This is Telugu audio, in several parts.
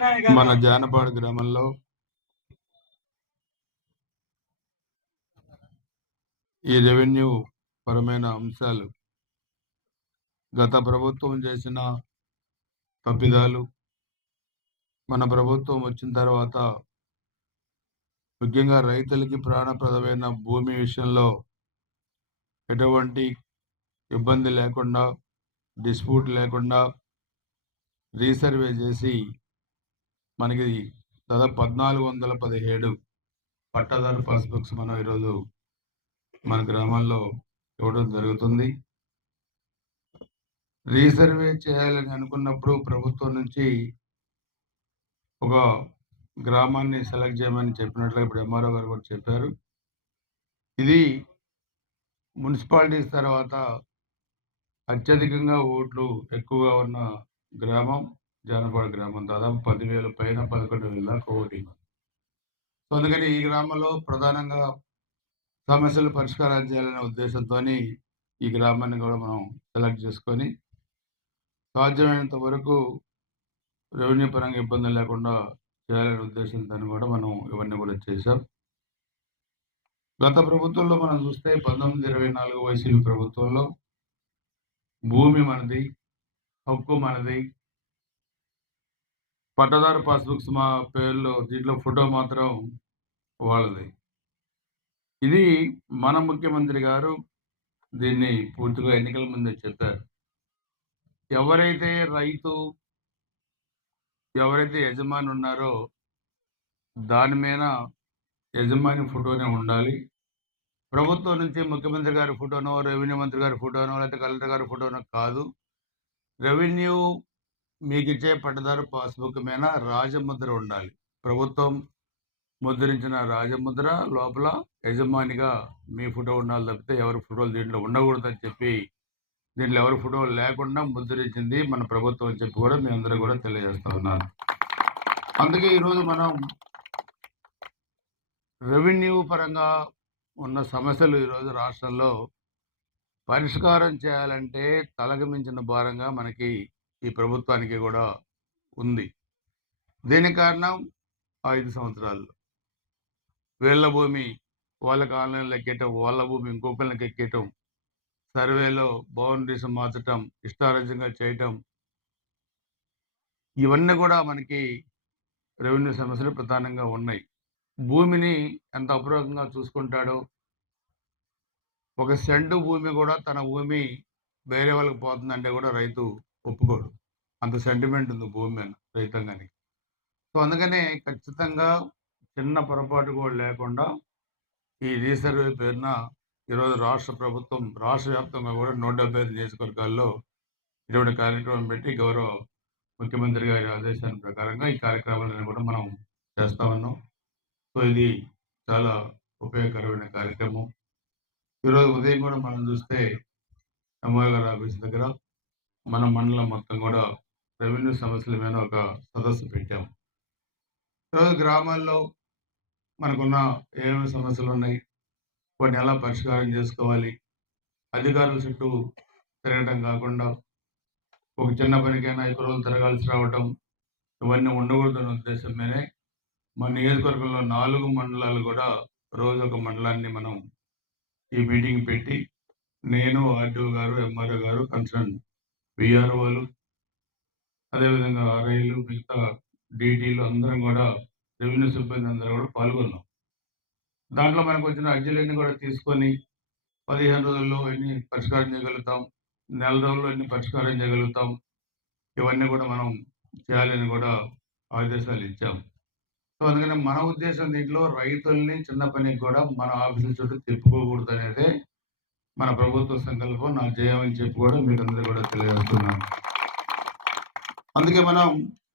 మన జానపాడు గ్రామంలో ఈ రెవెన్యూ పరమైన అంశాలు గత ప్రభుత్వం చేసిన తప్పిదాలు మన ప్రభుత్వం వచ్చిన తర్వాత ముఖ్యంగా రైతులకి ప్రాణప్రదమైన భూమి విషయంలో ఎటువంటి ఇబ్బంది లేకుండా డిస్ప్యూట్ లేకుండా రీసర్వే చేసి మనకి దాదాపు 1417 పట్టాదారు పాస్బుక్స్ మనం ఈరోజు మన గ్రామాల్లో ఇవ్వడం జరుగుతుంది. రీసర్వే చేయాలని అనుకున్నప్పుడు ప్రభుత్వం నుంచి ఒక గ్రామాన్ని సెలెక్ట్ చేయమని చెప్పినట్లుగా ఇప్పుడు ఎంఆర్ఓ గారు కూడా చెప్పారు. ఇది మున్సిపాలిటీస్ తర్వాత అత్యధికంగా ఓట్లు ఎక్కువగా ఉన్న గ్రామం జానపాడు గ్రామం. దాదాపు 10,000 పైన 11,000 దాకా ఓటింగ్. సో అందుకని ఈ గ్రామంలో ప్రధానంగా సమస్యలు పరిష్కారం చేయాలనే ఉద్దేశంతో ఈ గ్రామాన్ని కూడా మనం సెలెక్ట్ చేసుకొని సాధ్యమైనంత వరకు రెవెన్యూ పరంగా ఇబ్బందులు లేకుండా చేయాలనే ఉద్దేశంతో కూడా మనం ఇవన్నీ కూడా చేశాం. గత ప్రభుత్వంలో మనం చూస్తే 1924 వైసీపీ ప్రభుత్వంలో భూమి మనది, హక్కు మనది, పట్టదారు పాస్బుక్స్ మా పేర్లో, దీంట్లో ఫోటో మాత్రం వాళ్ళది. ఇది మన ముఖ్యమంత్రి గారు దీన్ని పూర్తిగా ఎన్నికల ముందే చెప్పారు. ఎవరైతే యజమాని ఉన్నారో దాని మీద యజమాని ఫోటోనే ఉండాలి. ప్రభుత్వం నుంచి ముఖ్యమంత్రి గారి ఫోటోనో, రెవెన్యూ మంత్రి గారి ఫోటోనో, లేకపోతే కలెక్టర్ గారి ఫోటోనో కాదు. రెవెన్యూ మీకు ఇచ్చే పట్టదారు పాస్బుక్ మీద రాజముద్ర ఉండాలి. ప్రభుత్వం ముద్రించిన రాజముద్ర లోపల యజమానిగా మీ ఫోటో ఉండాలి తప్పితే ఎవరి ఫోటోలు దీంట్లో ఉండకూడదని చెప్పి దీంట్లో ఎవరి ఫోటో లేకుండా ముద్రించింది మన ప్రభుత్వం అని చెప్పి కూడా మీ అందరూ కూడా తెలియజేస్తా ఉన్నారు. అందుకే ఈరోజు మనం రెవెన్యూ పరంగా ఉన్న సమస్యలు ఈరోజు రాష్ట్రంలో పరిష్కారం చేయాలంటే తలకు మించిన భారంగా మనకి ఈ ప్రభుత్వానికి కూడా ఉంది. దీనికి కారణం 5 సంవత్సరాల్లో వీళ్ళ భూమి వాళ్ళకి ఆన్లైన్లో ఎక్కేయటం, వాళ్ళ భూమి ఇంకొకరికి ఎక్కేయటం, సర్వేలో బౌండరీస్ మార్చటం, ఇష్టారాజ్యంగా చేయటం, ఇవన్నీ కూడా మనకి రెవెన్యూ సమస్యలు ప్రధానంగా ఉన్నాయి. భూమిని ఎంత అపూర్వకంగా చూసుకుంటాడో, ఒక సెంటు భూమి కూడా తన భూమి వేరే వాళ్ళకి పోతుందంటే కూడా రైతు ఒప్పుకోడు. అంత సెంటిమెంట్ ఉంది భూమి మీద రైతాంగానికి. సో అందుకనే ఖచ్చితంగా చిన్న పొరపాటు కూడా లేకుండా ఈ రీసర్వే పేరున ఈరోజు రాష్ట్ర ప్రభుత్వం రాష్ట్ర వ్యాప్తంగా కూడా 175 నియోజకవర్గాల్లో ఇటువంటి కార్యక్రమం పెట్టి గౌరవ ముఖ్యమంత్రి గారి ఆదేశాల ప్రకారంగా ఈ కార్యక్రమాలను కూడా మనం చేస్తా ఉన్నాం. సో ఇది చాలా ఉపయోగకరమైన కార్యక్రమం. ఈరోజు ఉదయం కూడా మనం చూస్తే ఎంఓ గారి ఆఫీస్ దగ్గర మన మండలం మొత్తం కూడా రెవెన్యూ సమస్యల మీద ఒక సదస్సు పెట్టాము. ఈరోజు గ్రామాల్లో మనకున్న ఏమేమి సమస్యలు ఉన్నాయి, వాటిని ఎలా పరిష్కారం చేసుకోవాలి, అధికారుల చుట్టూ తిరగటం కాకుండా ఒక చిన్న పనికైనా ఎక్కువ రోజులు తిరగాల్సి రావటం, ఇవన్నీ ఉండకూడదనే ఉద్దేశం మీదే మన నియోజకవర్గంలో 4 మండలాలు కూడా రోజు ఒక మండలాన్ని మనం ఈ మీటింగ్ పెట్టి నేను, ఆర్డీఓ గారు, ఎంఆర్ఓ గారు, కన్సర్న్ విఆర్ఓలు, అదేవిధంగా ఆర్ఐలు, మిగతా డీటీలు అందరం కూడా రెవెన్యూ సిబ్బంది అందరూ కూడా పాల్గొన్నాం. దాంట్లో మనకు వచ్చిన అర్జీలన్నీ కూడా తీసుకొని 15 రోజుల్లో ఎన్ని పరిష్కారం చేయగలుగుతాం, నెల రోజుల్లో ఎన్ని పరిష్కారం చేయగలుగుతాం, ఇవన్నీ కూడా మనం చేయాలని కూడా ఆదేశాలు ఇచ్చాం. సో అందుకని మన ఉద్దేశం దీంట్లో రైతుల్ని చిన్న పనికి కూడా మన ఆఫీసుల చుట్టూ తిప్పుకోకూడదు అనేదే మన ప్రభుత్వ సంకల్పం, నా జయం అని చెప్పి కూడా మీరందరూ కూడా తెలియజేస్తున్నాను. అందుకే మనం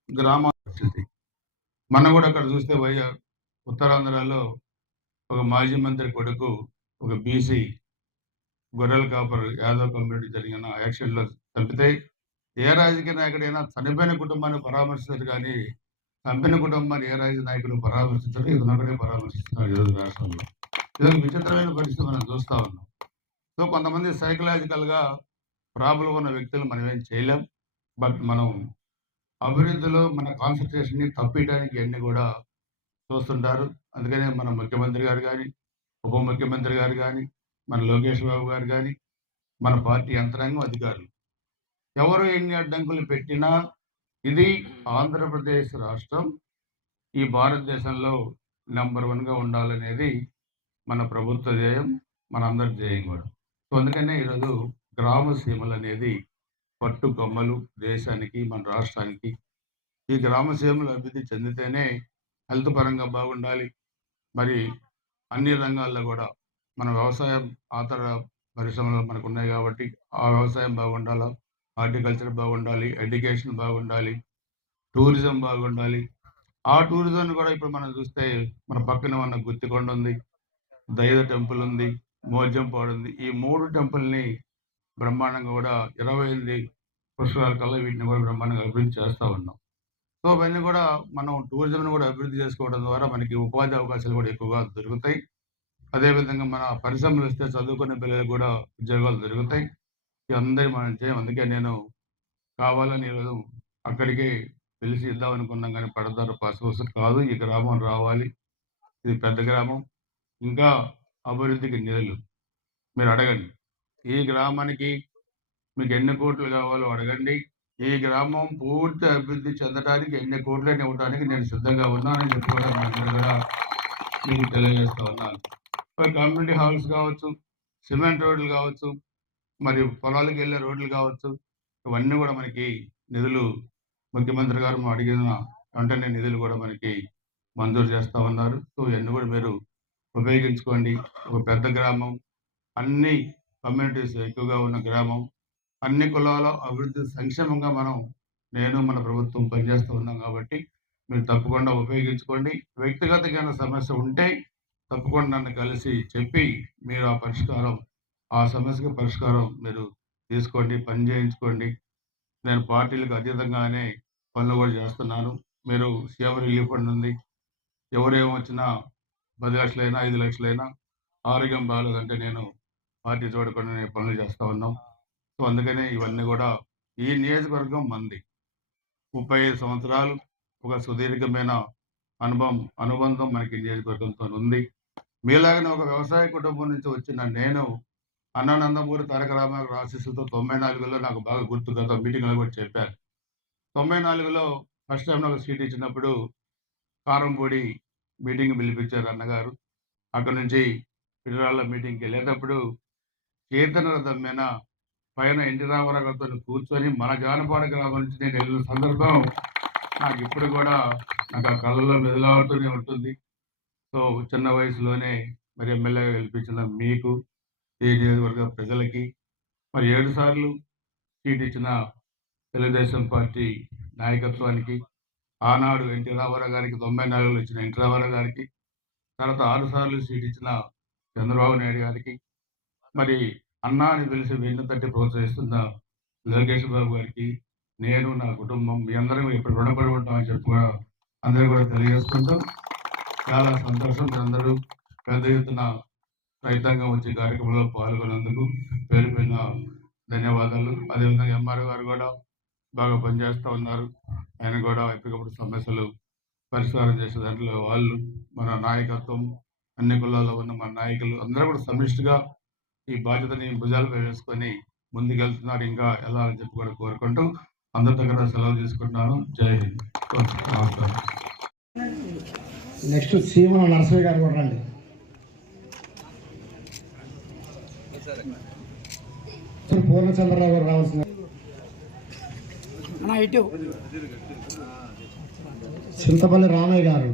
గ్రామ పరిస్థితి మనం కూడా అక్కడ చూస్తే ఉత్తరాంధ్రలో ఒక మాజీ మంత్రి కొడుకు ఒక బీసీ గొర్రెల కాపర్ యాదవ్ కమ్యూనిటీ జరిగిన యాక్సిడెంట్లో చంపితే ఏ రాజకీయ నాయకుడైనా చనిపోయిన కుటుంబాన్ని పరామర్శించారు, కానీ చంపిన కుటుంబాన్ని ఏ రాజకీయ నాయకుడు పరామర్శించారు, ఇతనొకటే పరామర్శిస్తున్నారు ఈరోజు రాష్ట్రంలో. ఇదొక విచిత్రమైన పరిస్థితి మనం చూస్తూ ఉన్నాం. సో కొంతమంది సైకలాజికల్గా ప్రాబ్లం ఉన్న వ్యక్తులు మనం ఏం చేయలేం. బట్ మనం అభివృద్ధిలో మన కాన్సంట్రేషన్‌ని తప్పియడానికి ఇయన్నీ కూడా చూస్తుంటారు. అందుకనే మన ముఖ్యమంత్రి గారు గాని, ఉప ముఖ్యమంత్రి గారు గాని, మన లోకేష్ బాబు గారు గాని, మన పార్టీ యంత్రాంగం, అధికారులు ఎవరు ఎన్ని అడ్డంకులు పెట్టినా ఇది ఆంధ్రప్రదేశ్ రాష్ట్రం ఈ భారతదేశంలో నంబర్ 1గా ఉండాలనేది మన ప్రభుత్వ ధ్యేయం, మనందరి ధ్యేయం కూడా. సో అందుకనే ఈరోజు గ్రామ సీమలనేది పట్టుకొమ్మలు దేశానికి, మన రాష్ట్రానికి. ఈ గ్రామ సీమలు అభివృద్ధి చెందితేనే హెల్త్ పరంగా బాగుండాలి. మరి అన్ని రంగాల్లో కూడా మన వ్యవసాయం ఆధార పరిశ్రమలు మనకున్నాయి కాబట్టి ఆ వ్యవసాయం బాగుండాలా, హార్టికల్చర్ బాగుండాలి, ఎడ్యుకేషన్ బాగుండాలి, టూరిజం బాగుండాలి. ఆ టూరిజం కూడా ఇప్పుడు మనం చూస్తే మన పక్కన ఉన్న గుత్తికొండ ఉంది, దైద టెంపుల్ ఉంది, మోజంపాడు ఉంది. ఈ 3 టెంపుల్‌ని బ్రహ్మాండంగా కూడా 28 పుష్కరాల కల్లా వీటిని కూడా బ్రహ్మాండంగా అభివృద్ధి చేస్తా ఉన్నాం. సో అవన్నీ కూడా మనం టూరిజంను కూడా అభివృద్ధి చేసుకోవడం ద్వారా మనకి ఉపాధి అవకాశాలు కూడా ఎక్కువగా దొరుకుతాయి. అదేవిధంగా మన పరిశ్రమలు వస్తే చదువుకునే పిల్లలకు కూడా ఉద్యోగాలు దొరుకుతాయి. ఇది అందరి మన ధ్యేయం. అందుకే నేను కావాలని ఈరోజు అక్కడికే పిలిచి ఇద్దామనుకున్నాం కానీ పడదారు పాస్ కాదు. ఈ గ్రామం రావాలి. ఇది పెద్ద గ్రామం. ఇంకా అభివృద్ధికి నిధులు మీరు అడగండి. ఈ గ్రామానికి మీకు ఎన్ని కోట్లు కావాలో అడగండి. ఈ గ్రామం పూర్తి అభివృద్ధి చెందడానికి ఎన్ని కోట్లైనా ఇవ్వడానికి నేను సిద్ధంగా ఉన్నానని చెప్పి కూడా మీకు తెలియజేస్తా ఉన్నాను. కమ్యూనిటీ హాల్స్ కావచ్చు, సిమెంట్ రోడ్లు కావచ్చు, మరి పొలాలకు వెళ్ళే రోడ్లు కావచ్చు, ఇవన్నీ కూడా మనకి నిధులు ముఖ్యమంత్రి గారు అడిగిన వెంటనే నిధులు కూడా మనకి మంజూరు చేస్తూ ఉన్నారు. సో ఇవన్నీ కూడా మీరు ఉపయోగించుకోండి. ఒక పెద్ద గ్రామం, అన్ని కమ్యూనిటీస్ ఎక్కువగా ఉన్న గ్రామం, అన్ని కులాల అభివృద్ధి సంక్షేమంగా నేను మన ప్రభుత్వం పనిచేస్తూ ఉన్నాం కాబట్టి మీరు తప్పకుండా ఉపయోగించుకోండి. వ్యక్తిగతంగా సమస్య ఉంటే తప్పకుండా నన్ను కలిసి చెప్పి మీరు ఆ సమస్యకు పరిష్కారం మీరు తీసుకోండి, పని చేయించుకోండి. నేను పార్టీలకు అతీతంగానే పనులు కూడా చేస్తున్నాను. మీరు సీఎం రిలీఫ్ ఫండ్ ఉంది. ఎవరేమొచ్చినా 10 లక్షలైనా, 5 లక్షలైనా ఆరోగ్యం బాగాలేదంటే నేను పార్టీ చూడకుండా పనులు చేస్తూ ఉన్నాం. సో అందుకనే ఇవన్నీ కూడా ఈ నియోజకవర్గం మంది 35 సంవత్సరాలు ఒక సుదీర్ఘమైన అనుబంధం మనకి నియోజకవర్గంతో ఉంది. మీలాగనే ఒక వ్యవసాయ కుటుంబం నుంచి వచ్చిన నేను అన్న నందమూరి తారక రామారావు ఆశీస్సులతో 94లో నాకు బాగా గుర్తు, గత మీటింగ్లో కూడా చెప్పారు. 94లో ఫస్ట్ టైం నాకు సీట్ ఇచ్చినప్పుడు కారంపూడి మీటింగ్ పిలిపించారు అన్నగారు. అక్కడి నుంచి పిల్లల మీటింగ్కి వెళ్ళేటప్పుడు కీర్తన రథం మీద పైన ఎన్టీ రామారావు గారితో కూర్చొని మన జానపద గ్రామం నుంచి నేను వెళ్ళిన సందర్భం నాకు ఇప్పుడు కూడా నాకు ఆ కళ్ళలో మెదలాడుతూనే ఉంటుంది. సో చిన్న వయసులోనే మరి ఎమ్మెల్యేగా గెలిపించిన మీకు, ఈ నియోజకవర్గ ప్రజలకి, మరి 7 సార్లు సీట్ ఇచ్చిన తెలుగుదేశం పార్టీ నాయకత్వానికి, ఆనాడు ఎన్టీ రామారావు గారికి 94లో ఇచ్చిన ఎన్టీ రామారావు గారికి, తర్వాత 6 సార్లు సీట్ ఇచ్చిన చంద్రబాబు నాయుడు గారికి, మరి అన్నా అని పిలిచి వెన్ను తట్టి ప్రోత్సహిస్తున్న లోకేష్ బాబు గారికి, నేను నా కుటుంబం మీ అందరం ఇప్పుడు రుణపడి ఉంటామని చెప్పి కూడా అందరూ కూడా తెలియజేసుకుంటాం. చాలా సంతోషం. మీరందరూ పెద్ద ఎత్తున రైతాంగం వచ్చే కార్యక్రమంలో పాల్గొన్నందుకు పేరు పైన ధన్యవాదాలు. అదేవిధంగా ఎంఆర్ఓ గారు కూడా బాగా పనిచేస్తూ ఉన్నారు. ఆయన కూడా ఎప్పటికప్పుడు సమస్యలు పరిష్కారం చేసే దాంట్లో వాళ్ళు, మన నాయకత్వం, అన్ని కులాల్లో ఉన్న మన నాయకులు అందరూ కూడా సమిష్టిగా ఈ బాధ్యతని భుజాలపై వేసుకొని ముందుకెళ్తున్నారు. ఇంకా ఎలా అని చెప్పి కూడా కోరుకుంటూ అందరి దగ్గర సెలవు తీసుకుంటున్నాను. జై హింద్. నమస్కారం. నెక్స్ట్ సీమ నరసయ్య గారు కూడా రండి. పూర్ణచంద్రరావు గారు రావాల్సిన చింతపల్లి రామయ్య గారు,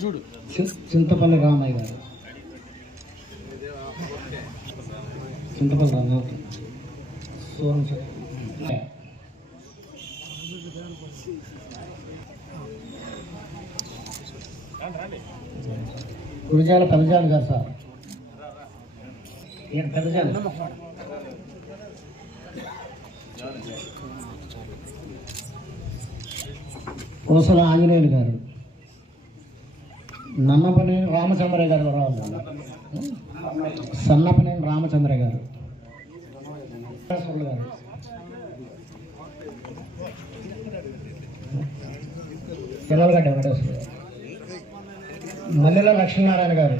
చూడు చింతపల్లి రామయ్య గారు, చింతపల్లి రామయ్య గురిజాల పెదజాన్ గారు సార్, పెదజాన్ కోసల ఆంజనేయులు గారు, నన్నపనేని రామచంద్రయ్య గారు రావాలి, సన్నపనేని రామచంద్రయ్య గారు గారు, పిల్లలగడ్డ వెంకటేశ్వర గారు, మల్లెల లక్ష్మీనారాయణ గారు,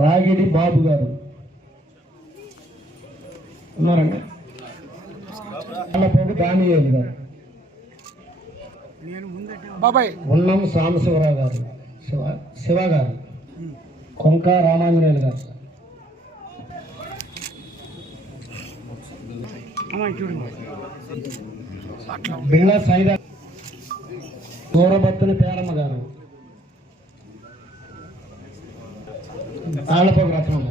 రాగిడి బాబు గారు ఉన్నారండి, అల్లపోగు దానియేలు గారు, ఉన్నం సాంబశివరావు గారు, శివ గారు, కొంక రామాంజనేయులు గారు, బిళ్ళ సైదా, సూరబత్తుని పేరమ్మ గారు, తాళ్ళపోగు రత్నమ్మ,